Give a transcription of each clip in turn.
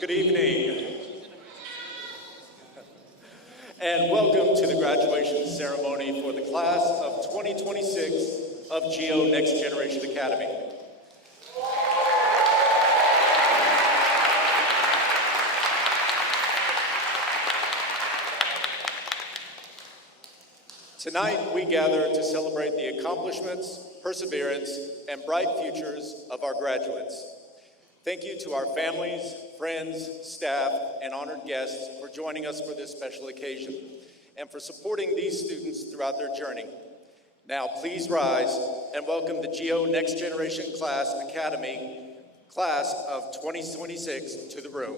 Good evening, and welcome to the graduation ceremony for the class of 2026 of GEO Next Generation Academy. Tonight, we gather to celebrate the accomplishments, perseverance, and bright futures of our graduates. Thank you to our families, friends, staff, and honored guests for joining us for this special occasion and for supporting these students throughout their journey. Now, please rise and welcome the GEO Next Generation Class Academy Class of 2026 to the room.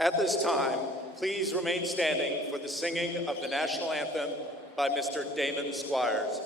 At this time, please remain standing for the singing of the national anthem by Mr. Damon Squires.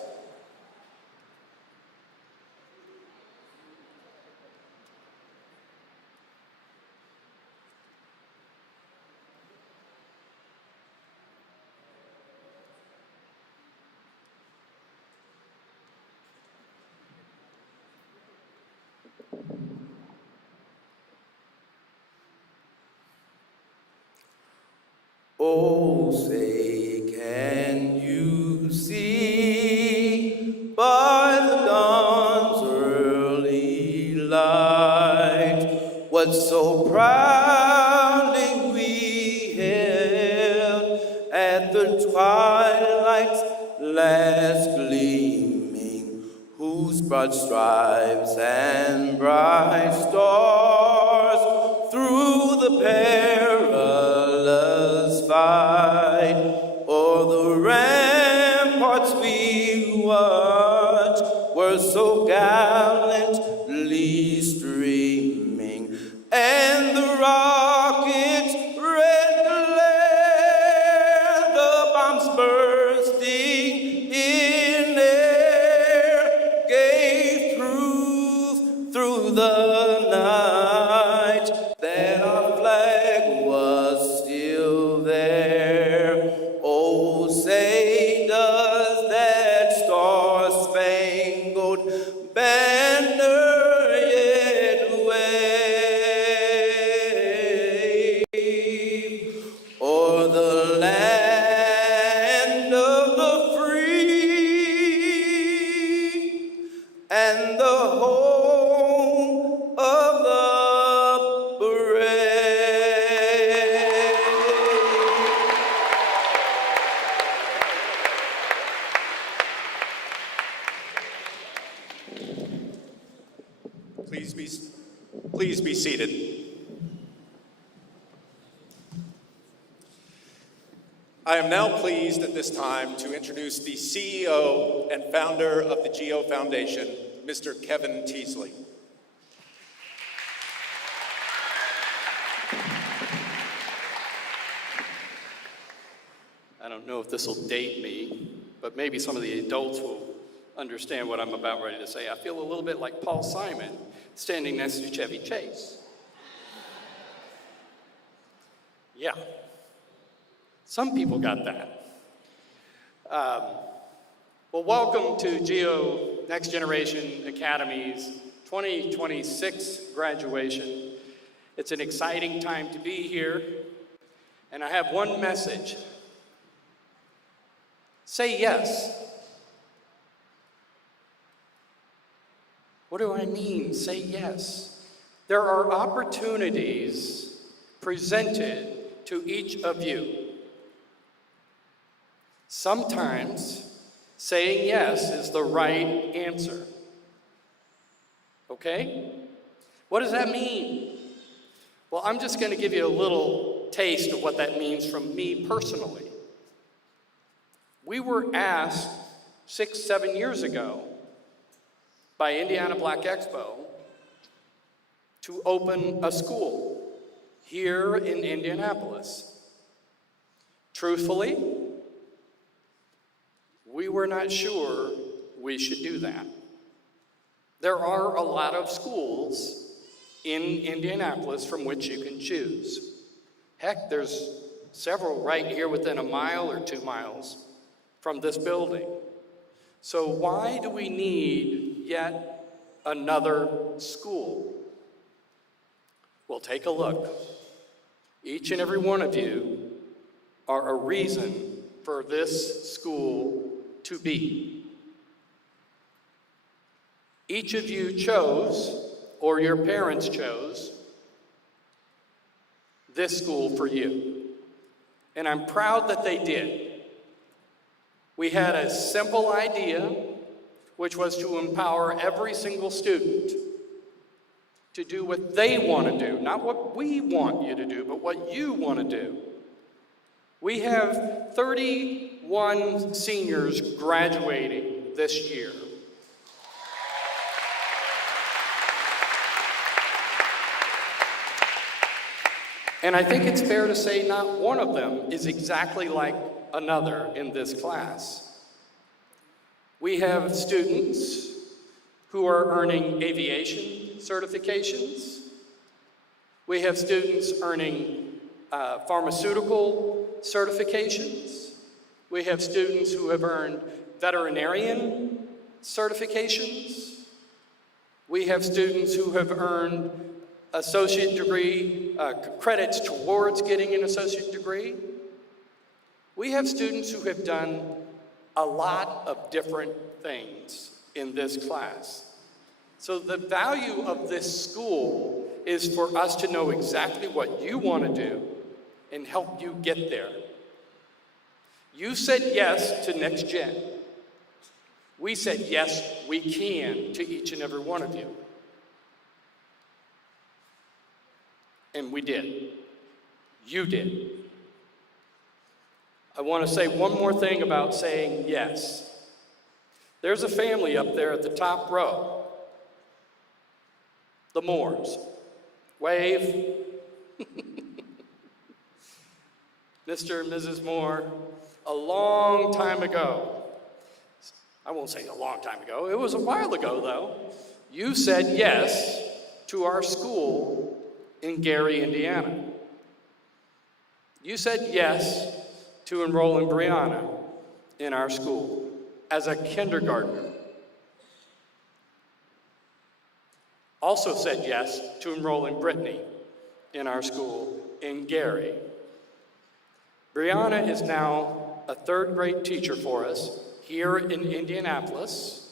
Oh, say, can you see by the dawn's early light what so proudly we hailed at the twilight's last gleaming, whose broad stripes and bright stars through the perilous fight o'er the ramparts we watched were so gallantly streaming, and the rockets' red glare, the bombs bursting in air, gave proof through the night that our flag was still there. Oh, say does that star-spangled banner Please be seated. I am now pleased at this time to introduce the CEO and founder of the GEO Foundation, Mr. Kevin Teasley. I don't know if this will date me, but maybe some of the adults will understand what I'm about ready to say. I feel a little bit like Paul Simon standing next to Chevy Chase. Yeah, some people got that. Well, welcome to GEO Next Generation Academy's 2026 graduation. It's an exciting time to be here, and I have one message. Say yes. What do I mean, say yes? There are opportunities presented to each of you. Sometimes saying yes is the right answer. Okay? What does that mean? Well, I'm just going to give you a little taste of what that means from me personally. We were asked 6-7 years ago by Indiana Black Expo to open a school here in Indianapolis. Truthfully, we were not sure we should do that. There are a lot of schools in Indianapolis from which you can choose. Heck, there's several right here within 1 mile or 2 miles from this building. So why do we need yet another school? Well, take a look. Each and every one of you are a reason for this school to be. Each of you chose, or your parents chose, this school for you. And I'm proud that they did. We had a simple idea, which was to empower every single student to do what they want to do, not what we want you to do, but what you want to do. We have 31 seniors graduating this year. And I think it's fair to say not one of them is exactly like another in this class. We have students who are earning aviation certifications. We have students earning pharmaceutical certifications. We have students who have earned veterinarian certifications. We have students who have earned associate degree credits towards getting an associate degree. We have students who have done a lot of different things in this class. So the value of this school is for us to know exactly what you want to do and help you get there. You said yes to Next Gen. We said yes, we can to each and every one of you. And we did. You did. I want to say one more thing about saying yes. There's a family up there at the top row. The Moores. Wave. Mr. and Mrs. Moore, a long time ago, I won't say a long time ago, it was a while ago though, you said yes to our school in Gary, Indiana. You said yes to enroll in Brianna in our school as a kindergartner. Also said yes to enroll in Brittany in our school in Gary. Brianna is now a third grade teacher for us here in Indianapolis.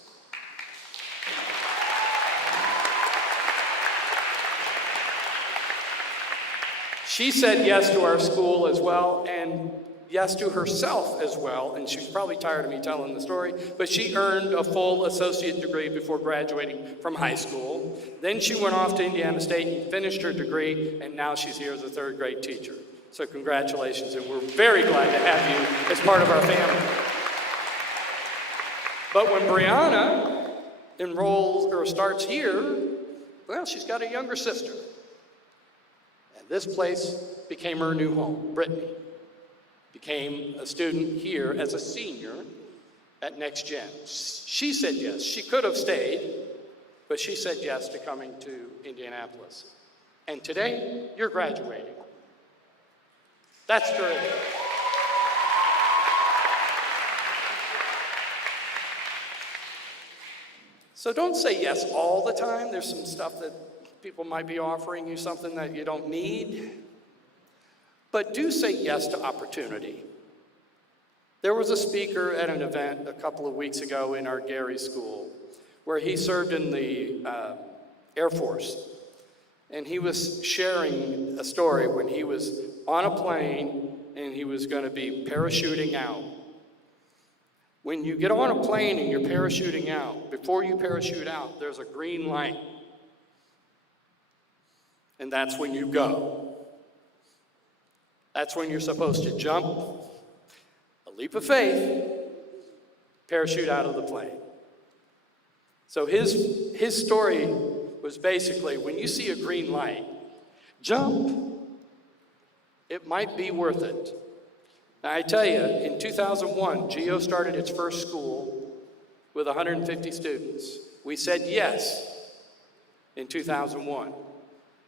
She said yes to our school as well, and yes to herself as well, and she's probably tired of me telling the story, but she earned a full associate degree before graduating from high school. Then she went off to Indiana State and finished her degree, and now she's here as a third grade teacher. So congratulations, and we're very glad to have you as part of our family. But when Brianna enrolls or starts here, well, she's got a younger sister. And this place became her new home. Brittany became a student here as a senior at Next Gen. She said yes. She could have stayed, but she said yes to coming to Indianapolis. And today, you're graduating. That's terrific. So don't say yes all the time. There's some stuff that people might be offering you, something that you don't need. But do say yes to opportunity. There was a speaker at an event a couple of weeks ago in our Gary school where he served in the Air Force. And he was sharing a story when he was on a plane and he was going to be parachuting out. When you get on a plane and you're parachuting out, before you parachute out, there's a green light. And that's when you go. That's when you're supposed to jump, a leap of faith, parachute out of the plane. So his story was basically, when you see a green light, jump. It might be worth it. Now, I tell you, in 2001, GEO started its first school with 150 students. We said yes in 2001.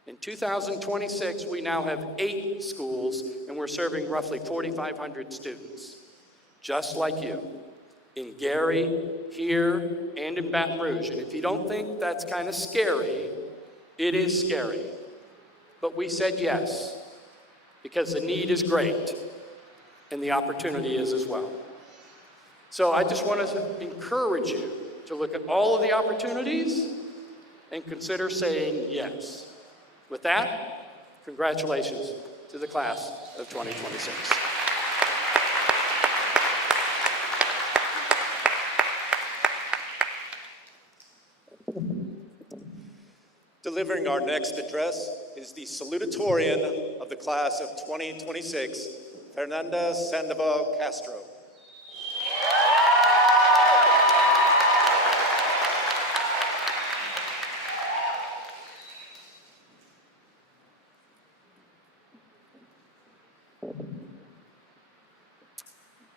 In 2026, we now have 8 schools, and we're serving roughly 4,500 students, just like you, in Gary, here, and in Baton Rouge. And if you don't think that's kind of scary, it is scary. But we said yes, because the need is great, and the opportunity is as well. So I just want to encourage you to look at all of the opportunities and consider saying yes. With that, congratulations to the class of 2026. Delivering our next address is the salutatorian of the class of 2026, Fernanda Sandoval Castro.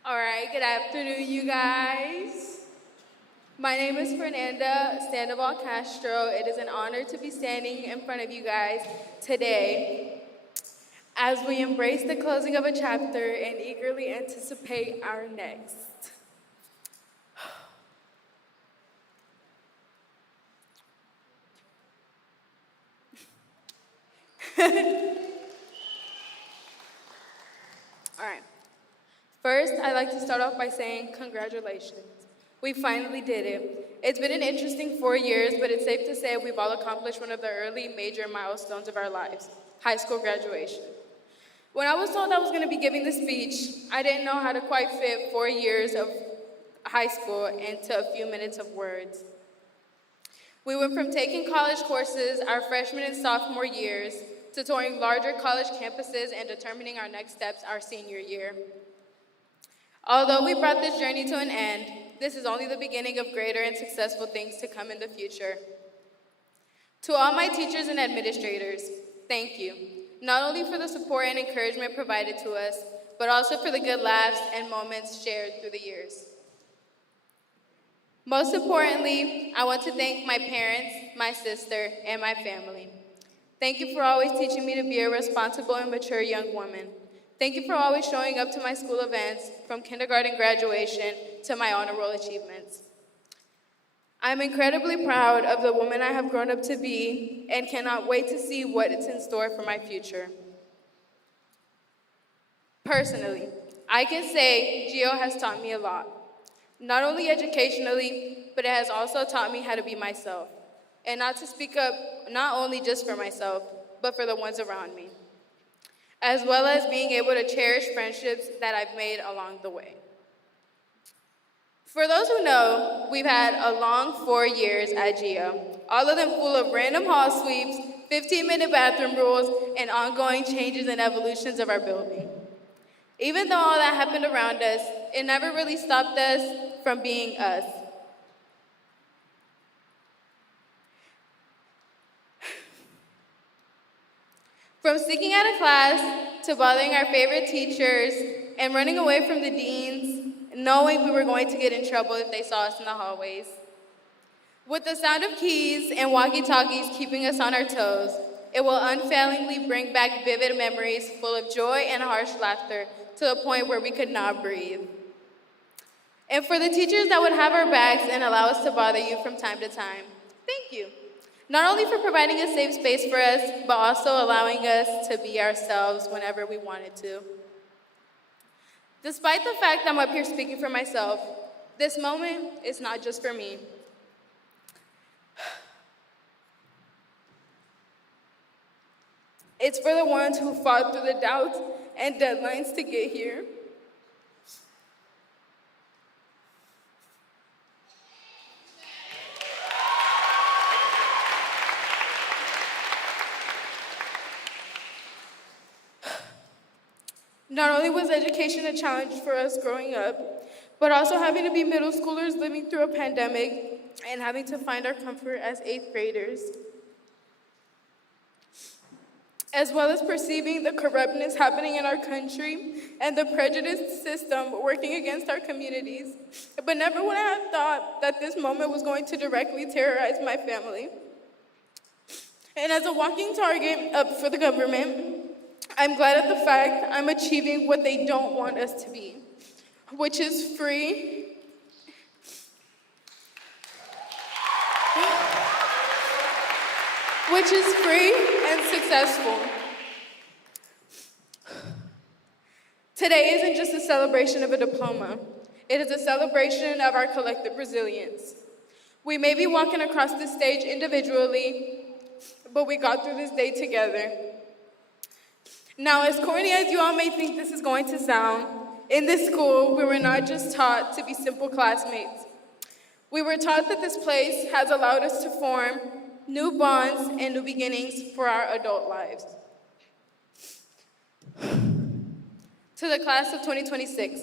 All right, good afternoon, you guys. My name is Fernanda Sandoval Castro. It is an honor to be standing in front of you guys today as we embrace the closing of a chapter and eagerly anticipate our next. All right. First, I'd like to start off by saying congratulations. We finally did it. It's been an interesting 4 years, but it's safe to say we've all accomplished one of the early major milestones of our lives, high school graduation. When I was told I was going to be giving the speech, I didn't know how to quite fit 4 years of high school into a few minutes of words. We went from taking college courses our freshman and sophomore years to touring larger college campuses and determining our next steps our senior year. Although we brought this journey to an end, this is only the beginning of greater and successful things to come in the future. To all my teachers and administrators, thank you, not only for the support and encouragement provided to us, but also for the good laughs and moments shared through the years. Most importantly, I want to thank my parents, my sister, and my family. Thank you for always teaching me to be a responsible and mature young woman. Thank you for always showing up to my school events, from kindergarten graduation to my honor roll achievements. I'm incredibly proud of the woman I have grown up to be and cannot wait to see what is in store for my future. Personally, I can say GEO has taught me a lot. Not only educationally, but it has also taught me how to be myself, and not to speak up not only just for myself, but for the ones around me. as well as being able to cherish friendships that I've made along the way. For those who know, we've had a long 4 years at GEO, all of them full of random hall sweeps, 15-minute bathroom rules, and ongoing changes and evolutions of our building. Even though all that happened around us, it never really stopped us from being us. From sneaking out of class to bothering our favorite teachers and running away from the deans, knowing we were going to get in trouble if they saw us in the hallways. With the sound of keys and walkie-talkies keeping us on our toes, it will unfailingly bring back vivid memories full of joy and harsh laughter to the point where we could not breathe. And for the teachers that would have our backs and allow us to bother you from time to time, thank you. Not only for providing a safe space for us, but also allowing us to be ourselves whenever we wanted to. Despite the fact I'm up here speaking for myself, this moment is not just for me. It's for the ones who fought through the doubts and deadlines to get here. Not only was education a challenge for us growing up, but also having to be middle schoolers living through a pandemic and having to find our comfort as 8th graders, as well as perceiving the corruptness happening in our country and the prejudice system working against our communities. But never would I have thought that this moment was going to directly terrorize my family. And as a walking target up for the government, I'm glad at the fact I'm achieving what they don't want us to be, which is free, and successful. Today isn't just a celebration of a diploma. It is a celebration of our collective resilience. We may be walking across this stage individually, but we got through this day together. Now, as corny as you all may think this is going to sound, in this school, we were not just taught to be simple classmates. We were taught that this place has allowed us to form new bonds and new beginnings for our adult lives. To the class of 2026,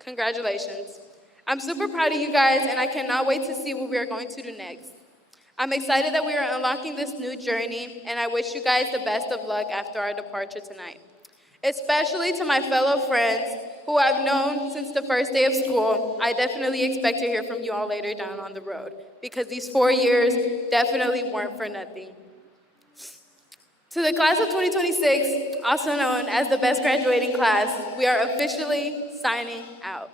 congratulations. I'm super proud of you guys, and I cannot wait to see what we are going to do next. I'm excited that we are unlocking this new journey, and I wish you guys the best of luck after our departure tonight. Especially to my fellow friends who I've known since the first day of school, I definitely expect to hear from you all later down on the road, because these 4 years definitely weren't for nothing. To the class of 2026, also known as the best graduating class, we are officially signing out.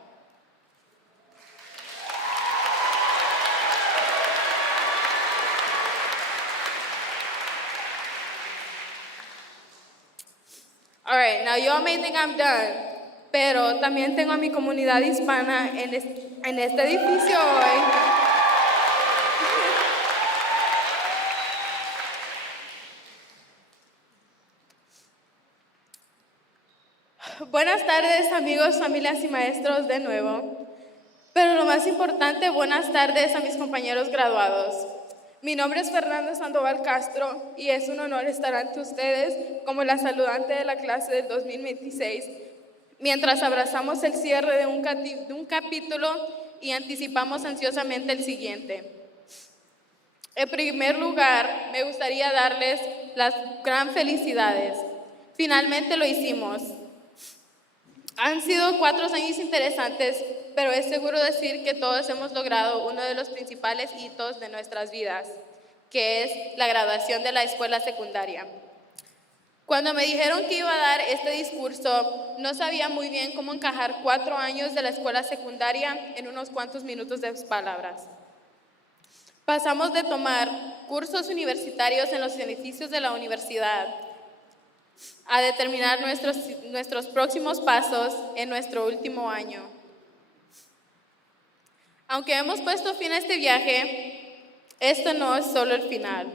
All right, now y'all may think I'm done, pero también tengo a mi comunidad hispana en este edificio hoy. Buenas tardes, amigos, familias y maestros de nuevo. Pero lo más importante, buenas tardes a mis compañeros graduados. Mi nombre es Fernanda Sandoval Castro y es un honor estar ante ustedes como la saludante de la clase del 2026, mientras abrazamos el cierre de un capítulo y anticipamos ansiosamente el siguiente. En primer lugar, me gustaría darles las gran felicidades. Finalmente lo hicimos. Han sido 4 años interesantes, pero es seguro decir que todos hemos logrado uno de los principales hitos de nuestras vidas, que es la graduación de la escuela secundaria. Cuando me dijeron que iba a dar este discurso, no sabía muy bien cómo encajar 4 años de la escuela secundaria en unos cuantos minutos de palabras. Pasamos de tomar cursos universitarios en los edificios de la universidad a determinar nuestros próximos pasos en nuestro último año. Aunque hemos puesto fin a este viaje, esto no es solo el final.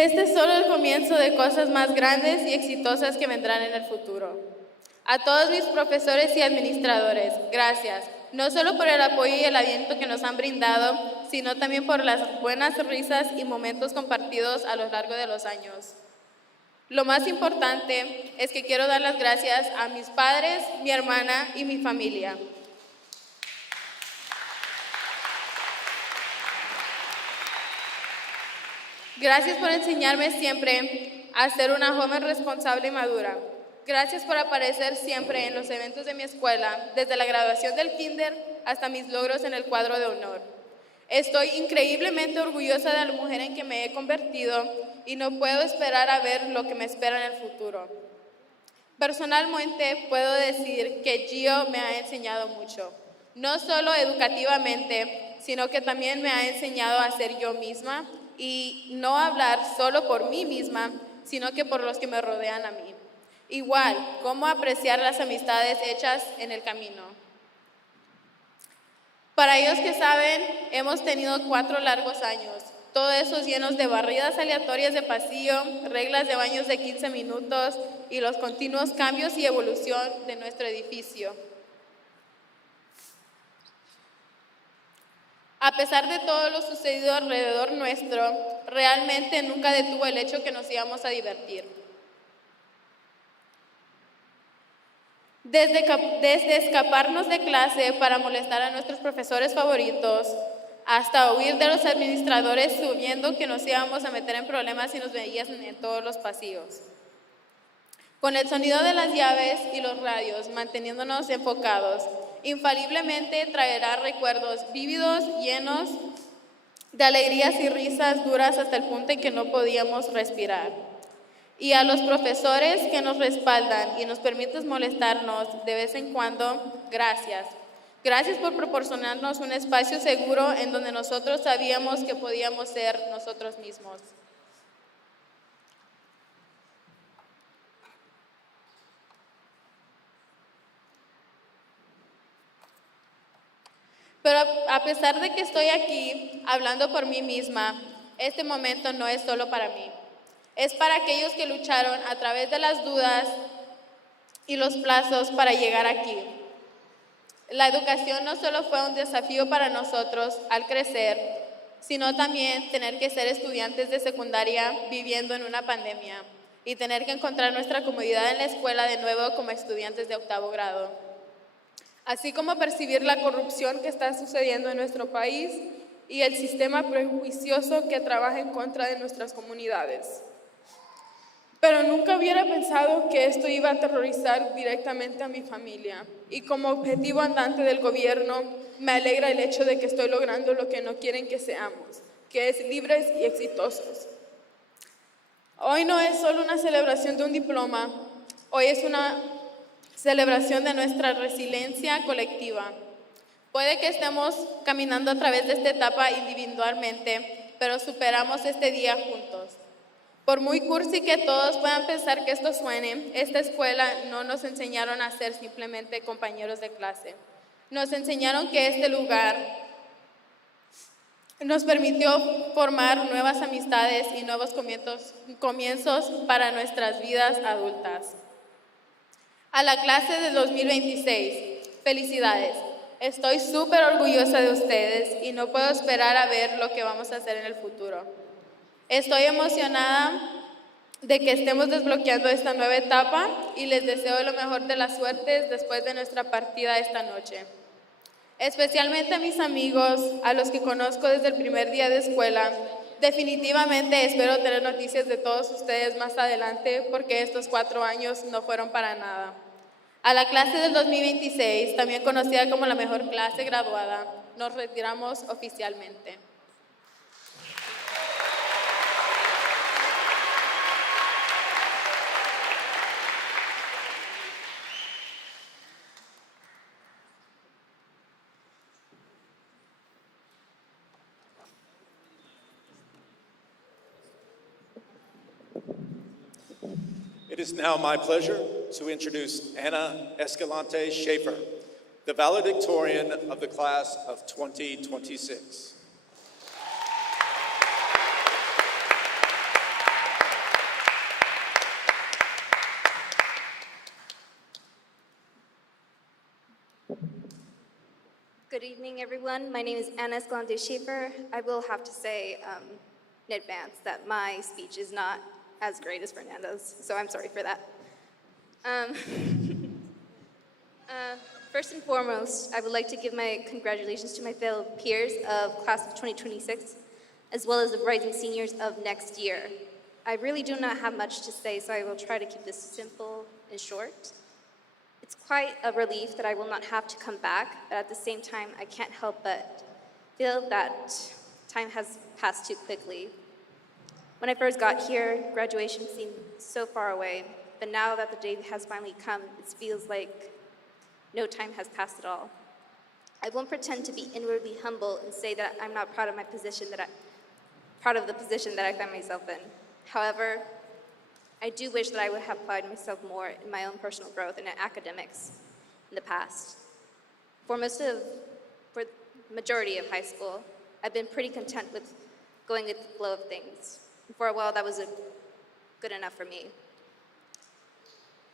Este es solo el comienzo de cosas más grandes y exitosas que vendrán en el futuro. A todos mis profesores y administradores, gracias, no solo por el apoyo y el aliento que nos han brindado, sino también por las buenas risas y momentos compartidos a lo largo de los años. Lo más importante es que quiero dar las gracias a mis padres, mi hermana y mi familia. Gracias por enseñarme siempre a ser una joven responsable y madura. Gracias por aparecer siempre en los eventos de mi escuela, desde la graduación del kinder hasta mis logros en el cuadro de honor. Estoy increíblemente orgullosa de la mujer en que me he convertido y no puedo esperar a ver lo que me espera en el futuro. Personalmente puedo decir que GEO me ha enseñado mucho, no solo educativamente, sino que también me ha enseñado a ser yo misma y no hablar solo por mí misma, sino que por los que me rodean a mí. Igual, cómo apreciar las amistades hechas en el camino. Para ellos que saben, hemos tenido 4 largos años, todos esos llenos de barridas aleatorias de pasillo, reglas de baños de 15 minutos y los continuos cambios y evolución de nuestro edificio. A pesar de todo lo sucedido alrededor nuestro, realmente nunca detuvo el hecho que nos íbamos a divertir. Desde escaparnos de clase para molestar a nuestros profesores favoritos, hasta huir de los administradores sabiendo que nos íbamos a meter en problemas si nos veían en todos los pasillos. Con el sonido de las llaves y los radios, manteniéndonos enfocados, infaliblemente traerá recuerdos vívidos, llenos de alegrías y risas duras hasta el punto en que no podíamos respirar. Y a los profesores que nos respaldan y nos permiten molestarnos de vez en cuando, gracias. Gracias por proporcionarnos un espacio seguro en donde nosotros sabíamos que podíamos ser nosotros mismos. Pero a pesar de que estoy aquí hablando por mí misma, este momento no es solo para mí. Es para aquellos que lucharon a través de las dudas y los plazos para llegar aquí. La educación no solo fue un desafío para nosotros al crecer, sino también tener que ser estudiantes de secundaria viviendo en una pandemia y tener que encontrar nuestra comodidad en la escuela de nuevo como estudiantes de 8º grado. Así como percibir la corrupción que está sucediendo en nuestro país y el sistema prejuicioso que trabaja en contra de nuestras comunidades. Pero nunca hubiera pensado que esto iba a aterrorizar directamente a mi familia. Y como objetivo andante del gobierno, me alegra el hecho de que estoy logrando lo que no quieren que seamos, que es libres y exitosos. Hoy no es solo una celebración de un diploma, hoy es una celebración de nuestra resiliencia colectiva. Puede que estemos caminando a través de esta etapa individualmente, pero superamos este día juntos. Por muy cursi que todos puedan pensar que esto suene, esta escuela no nos enseñaron a ser simplemente compañeros de clase. Nos enseñaron que este lugar nos permitió formar nuevas amistades y nuevos comienzos para nuestras vidas adultas. A la clase de 2026, felicidades. Estoy súper orgullosa de ustedes y no puedo esperar a ver lo que vamos a hacer en el futuro. Estoy emocionada de que estemos desbloqueando esta nueva etapa y les deseo lo mejor de las suertes después de nuestra partida esta noche. Especialmente a mis amigos, a los que conozco desde el primer día de escuela, definitivamente espero tener noticias de todos ustedes más adelante porque estos 4 años no fueron para nada. A la clase del 2026, también conocida como la mejor clase graduada, nos retiramos oficialmente. It is now my pleasure to introduce Anna Escalante Schaefer, the valedictorian of the class of 2026. Good evening, everyone. My name is Anna Escalante Schaefer. I will have to say in advance that my speech is not as great as Fernando's, so I'm sorry for that. Um, First and foremost, I would like to give my congratulations to my fellow peers of class of 2026, as well as the rising seniors of next year. I really do not have much to say, so I will try to keep this simple and short. It's quite a relief that I will not have to come back, but at the same time, I can't help but feel that time has passed too quickly. When I first got here, graduation seemed so far away, but now that the day has finally come, it feels like no time has passed at all. I won't pretend to be inwardly humble and say that I'm not proud of my position proud of the position that I find myself in. However, I do wish that I would have applied myself more in my own personal growth and in academics in the past. For the majority of high school, I've been pretty content with going with the flow of things. And for a while, that was good enough for me.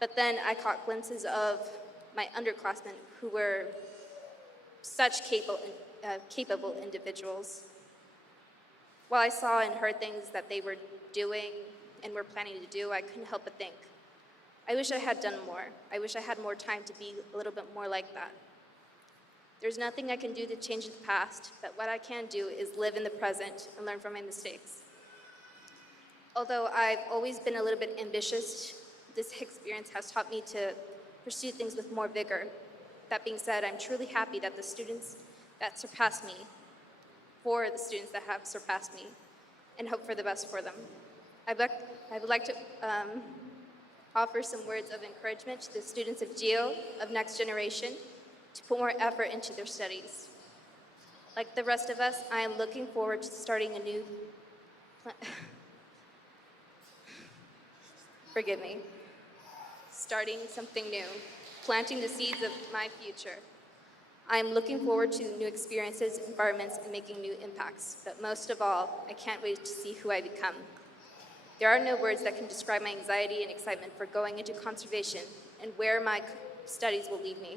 But then I caught glimpses of my underclassmen who were such capable individuals. While I saw and heard things that they were doing and were planning to do, I couldn't help but think, I wish I had done more. I wish I had more time to be a little bit more like that. There's nothing I can do to change the past, but what I can do is live in the present and learn from my mistakes. Although I've always been a little bit ambitious, this experience has taught me to pursue things with more vigor. That being said, I'm truly happy that the students that surpassed me, for the students that have surpassed me, and hope for the best for them. I would like to offer some words of encouragement to the students of GEO, of Next Generation, to put more effort into their studies. Like the rest of us, I am looking forward to starting a new, forgive me, starting something new, planting the seeds of my future. I am looking forward to new experiences, environments, and making new impacts. But most of all, I can't wait to see who I become. There are no words that can describe my anxiety and excitement for going into conservation and where my studies will lead me.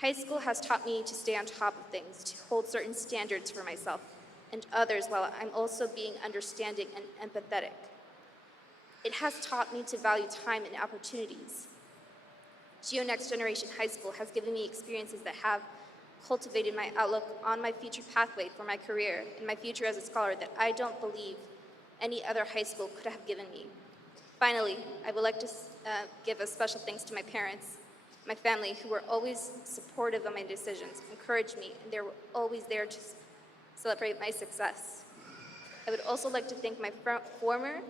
High school has taught me to stay on top of things, to hold certain standards for myself and others while I'm also being understanding and empathetic. It has taught me to value time and opportunities. GEO Next Generation High School has given me experiences that have cultivated my outlook on my future pathway for my career and my future as a scholar that I don't believe any other high school could have given me. Finally, I would like to give a special thanks to my parents, my family, who were always supportive of my decisions, encouraged me, and they were always there to celebrate my success. I would also like to thank my former,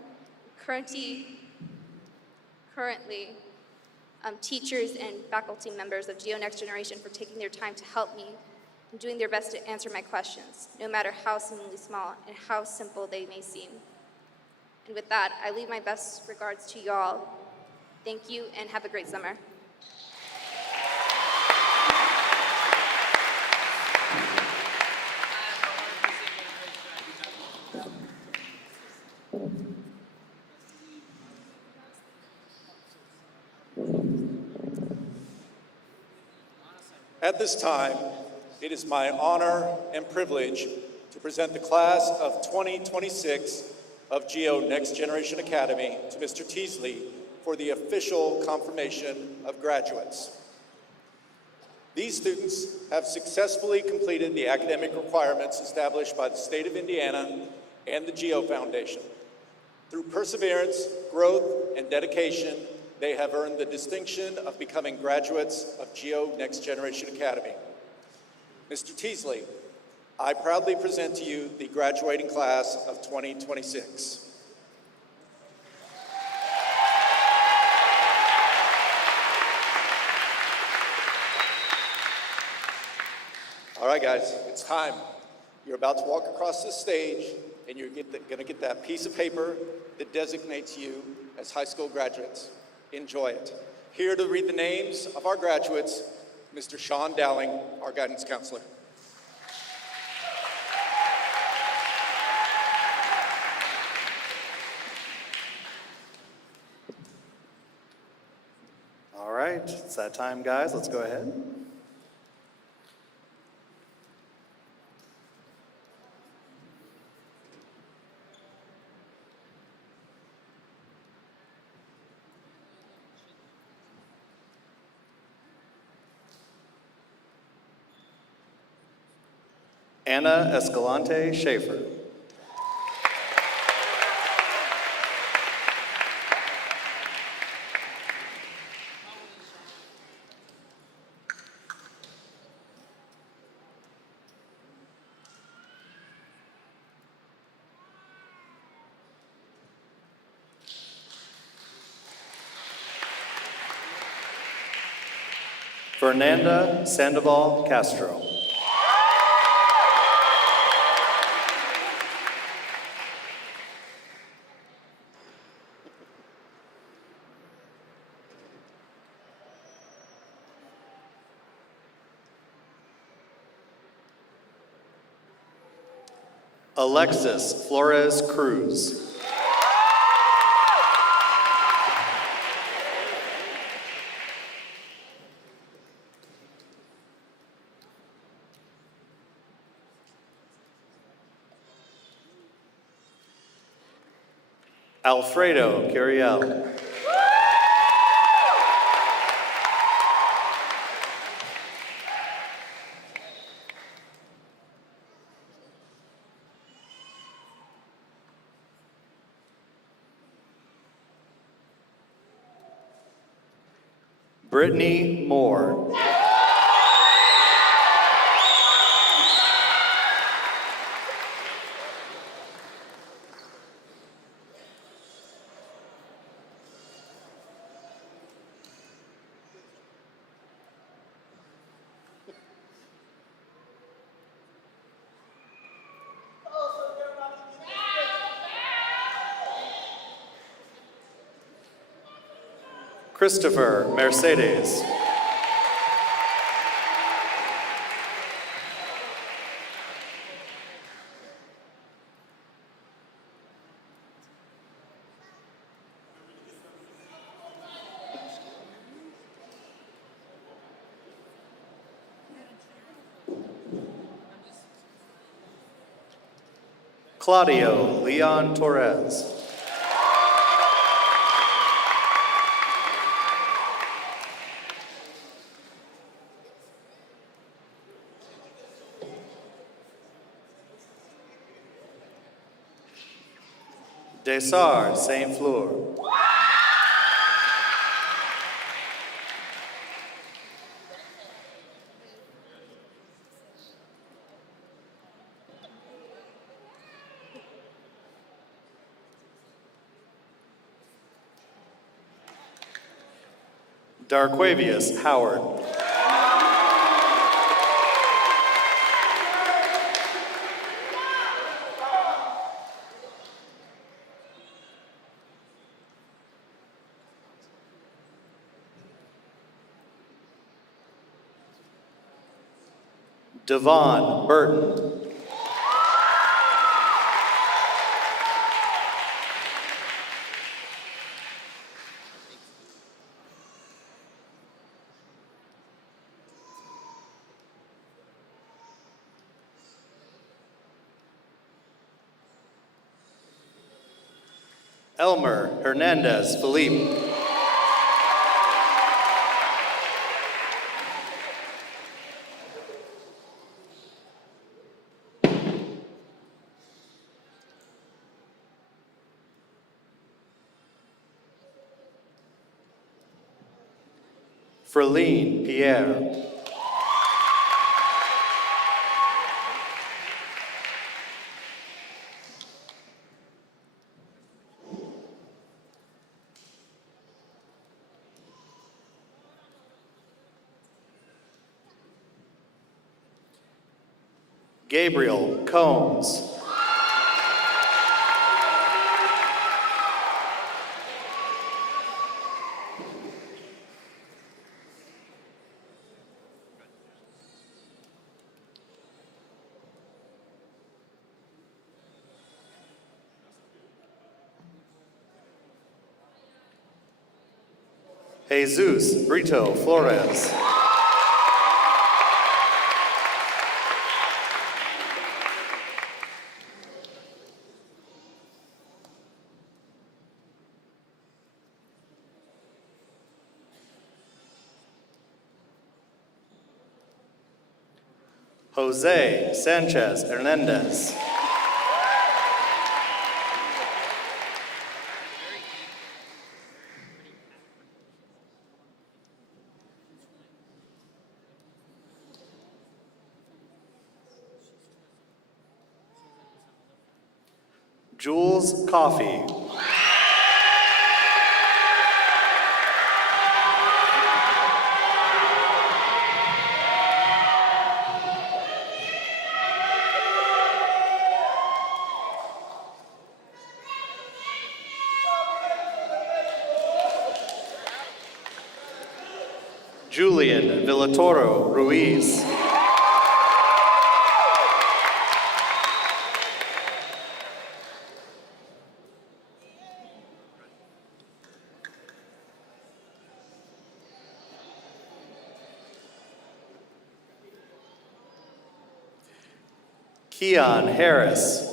currently teachers and faculty members of GEO Next Generation for taking their time to help me and doing their best to answer my questions, no matter how seemingly small and how simple they may seem. And with that, I leave my best regards to you all. Thank you and have a great summer. At this time, it is my honor and privilege to present the class of 2026 of GEO Next Generation Academy to Mr. Teasley for the official confirmation of graduates. These students have successfully completed the academic requirements established by the state of Indiana and the GEO Foundation. Through perseverance, growth, and dedication, they have earned the distinction of becoming graduates of GEO Next Generation Academy. Mr. Teasley, I proudly present to you the graduating class of 2026. All right, guys, it's time. You're about to walk across this stage, and you're gonna get that piece of paper that designates you as high school graduates. Enjoy it. Here to read the names of our graduates, Mr. Sean Dowling, our guidance counselor. All right. right, it's that time, guys. Let's go ahead. Anna Escalante Schaefer. Fernanda Sandoval Castro. Alexis Flores Cruz. Alfredo Curiel. Brittany Moore. Christopher Mercedes. Claudio Leon Torres. Desar Saint Flour. Darquavius Howard. Devon Burton. Elmer Hernandez Felipe. Frelene Pierre. Gabriel Combs. Jesus Brito Flores. Jose Sanchez Hernandez. Jules Coffey. Julian Villatoro Ruiz. Keon Harris.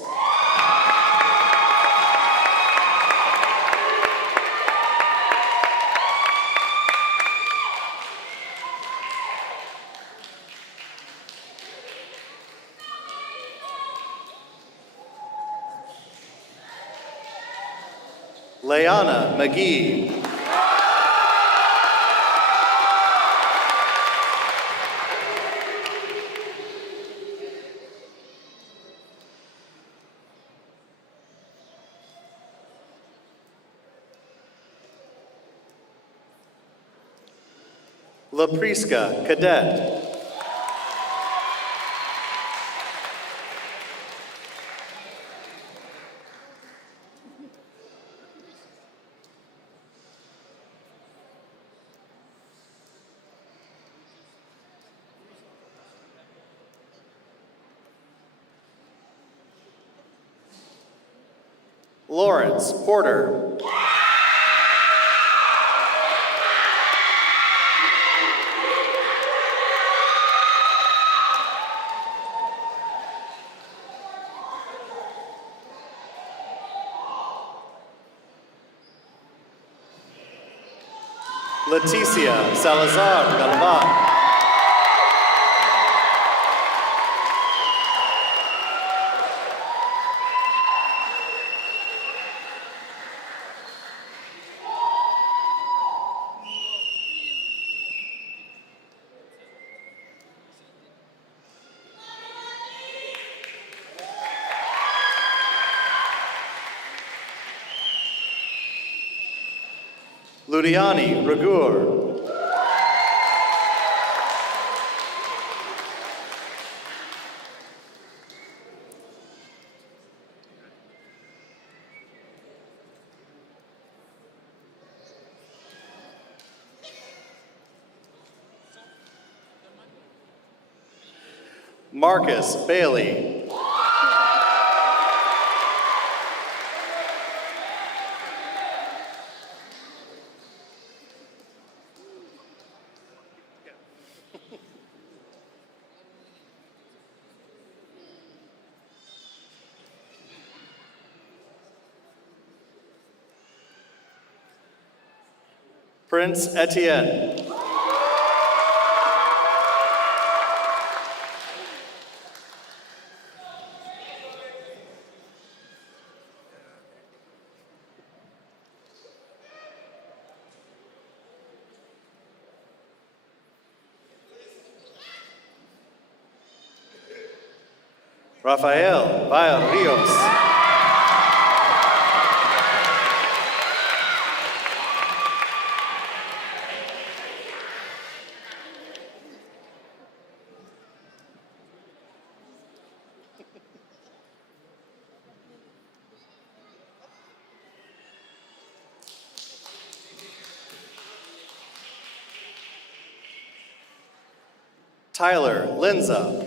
Leanna McGee. Lapriska Cadet. Lawrence Porter. Leticia Salazar Galvan. Ludiani Ragur. Marcus Bailey. Prince Etienne. Rafael Valle Rios. Tyler Linza.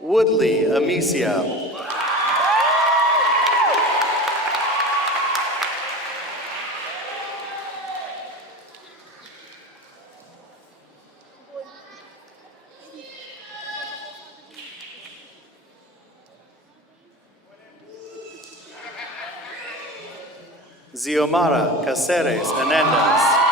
Woodley Amicia. Xiomara Caceres Hernandez.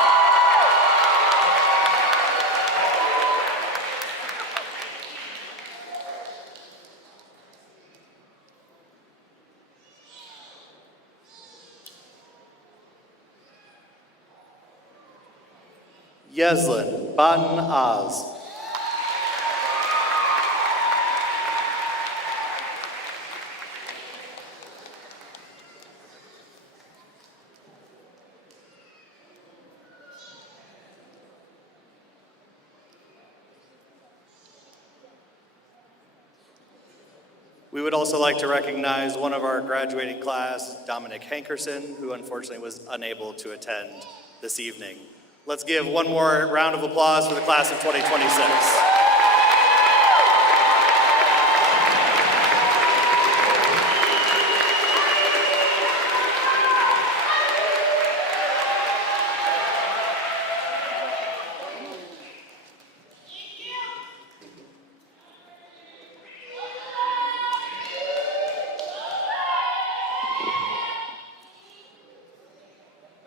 Yeslin Batten Oz. We would also like to recognize one of our graduating class, Dominic Hankerson, who unfortunately was unable to attend this evening. Let's give one more round of applause for the class of 2026.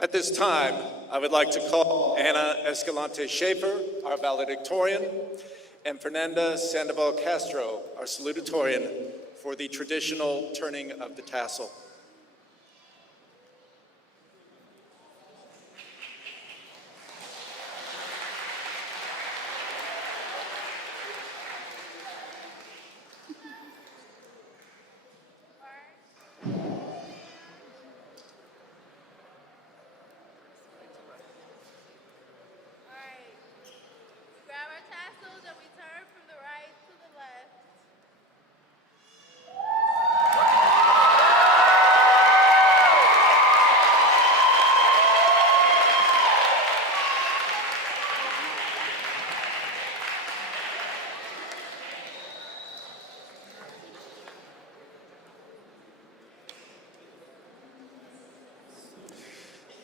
At this time, I would like to call Ana Escalante Schaefer, our valedictorian, and Fernanda Sandoval Castro, our salutatorian, for the traditional turning of the tassel.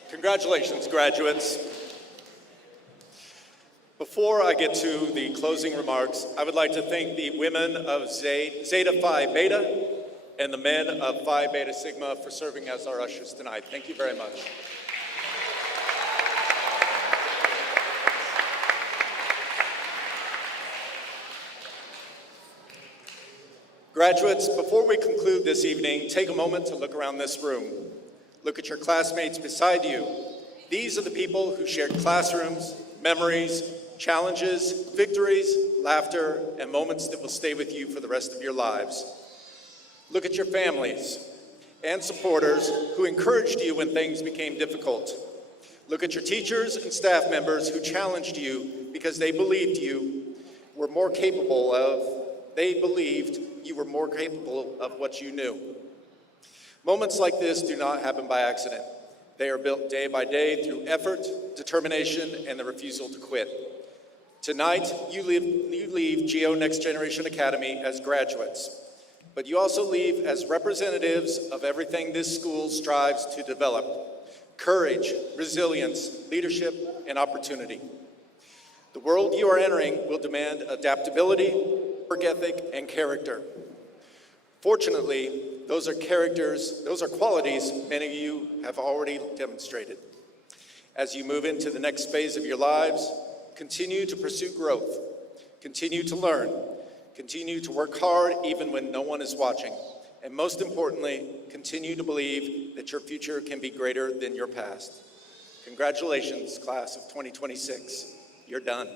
Congratulations, graduates. Before I get to the closing remarks, I would like to thank the women of Zeta Phi Beta and the men of Phi Beta Sigma for serving as our ushers tonight. Thank you very much. Graduates, before we conclude this evening, take a moment to look around this room. Look at your classmates beside you. These are the people who shared classrooms, memories, challenges, victories, laughter, and moments that will stay with you for the rest of your lives. Look at your families and supporters who encouraged you when things became difficult. Look at your teachers and staff members who challenged you because they believed you were more capable of what you knew. Moments like this do not happen by accident. They are built day by day through effort, determination, and the refusal to quit. Tonight, you leave GEO Next Generation Academy as graduates, but you also leave as representatives of everything this school strives to develop: courage, resilience, leadership, and opportunity. The world you are entering will demand adaptability, work ethic, and character. Fortunately, those are qualities many of you have already demonstrated. As you move into the next phase of your lives, continue to pursue growth, continue to learn, continue to work hard even when no one is watching, and most importantly, continue to believe that your future can be greater than your past. Congratulations, class of 2026. You're done.